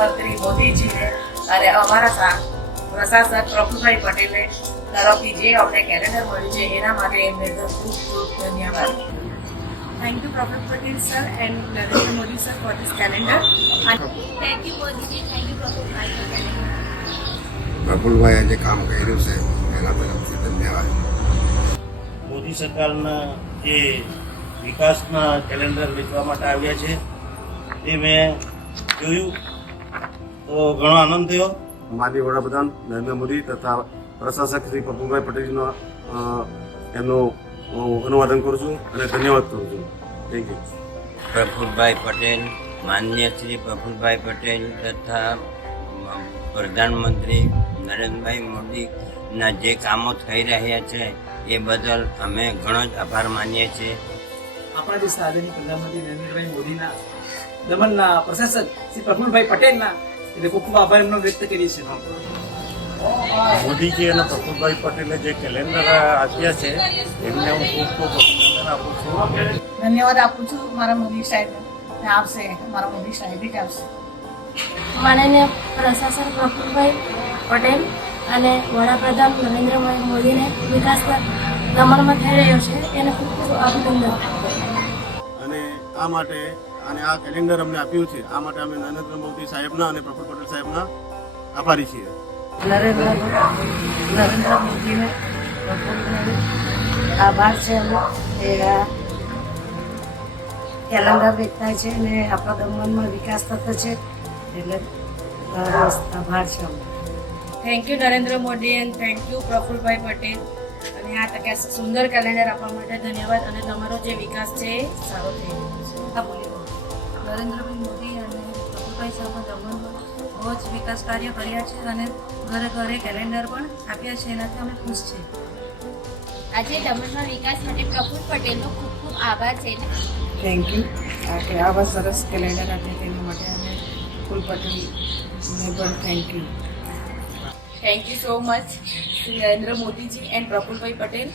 પ્રધાનમંત્રી મોદીજીને અને અમારા પ્રશાસક પ્રફુલભાઈ પટેલને તરફથી જે અમને કેલેન્ડર મળ્યું છે એના માટે એમને ખૂબ ખૂબ ધન્યવાદ. Thank you, Prophet Patel sir and Narendra Modi sir for this calendar. Thank you, Modi ji. Thank you, Prophet Patel. પ્રફુલભાઈએ જે કામ કર્યું છે એના તરફથી ધન્યવાદ. મોદી સરકારના જે વિકાસના કેલેન્ડર વેચવા માટે આવ્યા છે તે મેં જોયું તો ઘણો આનંદ થયો. માનનીય વડાપ્રધાન નરેન્દ્ર મોદી તથા પ્રશાસક શ્રી પ્રફુલભાઈ પટેલનો એમનું અનુવાદન કરું છું અને ધન્યવાદ કરું છું. Thank you. પ્રફુલભાઈ પટેલ, માન્ય શ્રી પ્રફુલભાઈ પટેલ તથા પ્રધાનમંત્રી નરેન્દ્રભાઈ મોદીના જે કામો થઈ રહ્યા છે એ બદલ અમે ઘણો જ આભાર માનીએ છીએ. આપણા દેશના આદરણીય પ્રધાનમંત્રી નરેન્દ્રભાઈ મોદીના દમણના પ્રશાસક શ્રી પ્રફુલભાઈ પટેલના એટલે ખૂબ ખૂબ આભાર એમનો વ્યક્ત કરીએ છીએ. મોદીજી અને પ્રફુલભાઈ પટેલે જે કેલેન્ડર આપ્યા છે એમને હું ખૂબ ખૂબ અભિનંદન આપું છું. ધન્યવાદ આપું છું મારા મોદી સાહેબ આપશે, મારા મોદી સાહેબ જ આપશે. માનનીય પ્રશાસક પ્રફુલભાઈ પટેલ અને વડાપ્રધાન નરેન્દ્રભાઈ મોદીને વિકાસના દમણમાં થઈ રહ્યો છે એને ખૂબ ખૂબ અભિનંદન. અને આ માટે અને આ કેલેન્ડર અમને આપ્યું છે આ માટે અમે નરેન્દ્ર મોદી સાહેબના અને પ્રફુલ પટેલ સાહેબના આભારી છીએ. નરેન્દ્ર મોદીને પ્રફુલભાઈ આભાર છે અમે એ કેલેન્ડર વેચતા છે અને આપણા દમણમાં વિકાસ થતો છે એટલે આભાર છે અમે. Thank you, Narendra Modi and thank you, Prafulbhai Patel. અને આ તકે સુંદર કેલેન્ડર આપવા માટે ધન્યવાદ અને તમારો જે વિકાસ છે એ સારો થઈ રહ્યો છે. આ બોલી નરેન્દ્રભાઈ મોદી અને પ્રફુલભાઈ સાહેબના દમણમાં બહુ જ વિકાસ કાર્ય કર્યા છે અને ઘરે ઘરે કેલેન્ડર પણ આપ્યા છે એનાથી અમે ખુશ છીએ. આજે દમણના વિકાસ માટે પ્રફુલ પટેલનો ખૂબ ખૂબ આભાર છે. થેન્ક યુ કે આવા સરસ કેલેન્ડર આપે તેના માટે અમે ફૂલ પટેલને પણ thank you. Thank you so much, Narendra Modi ji and Prafulbhai Patel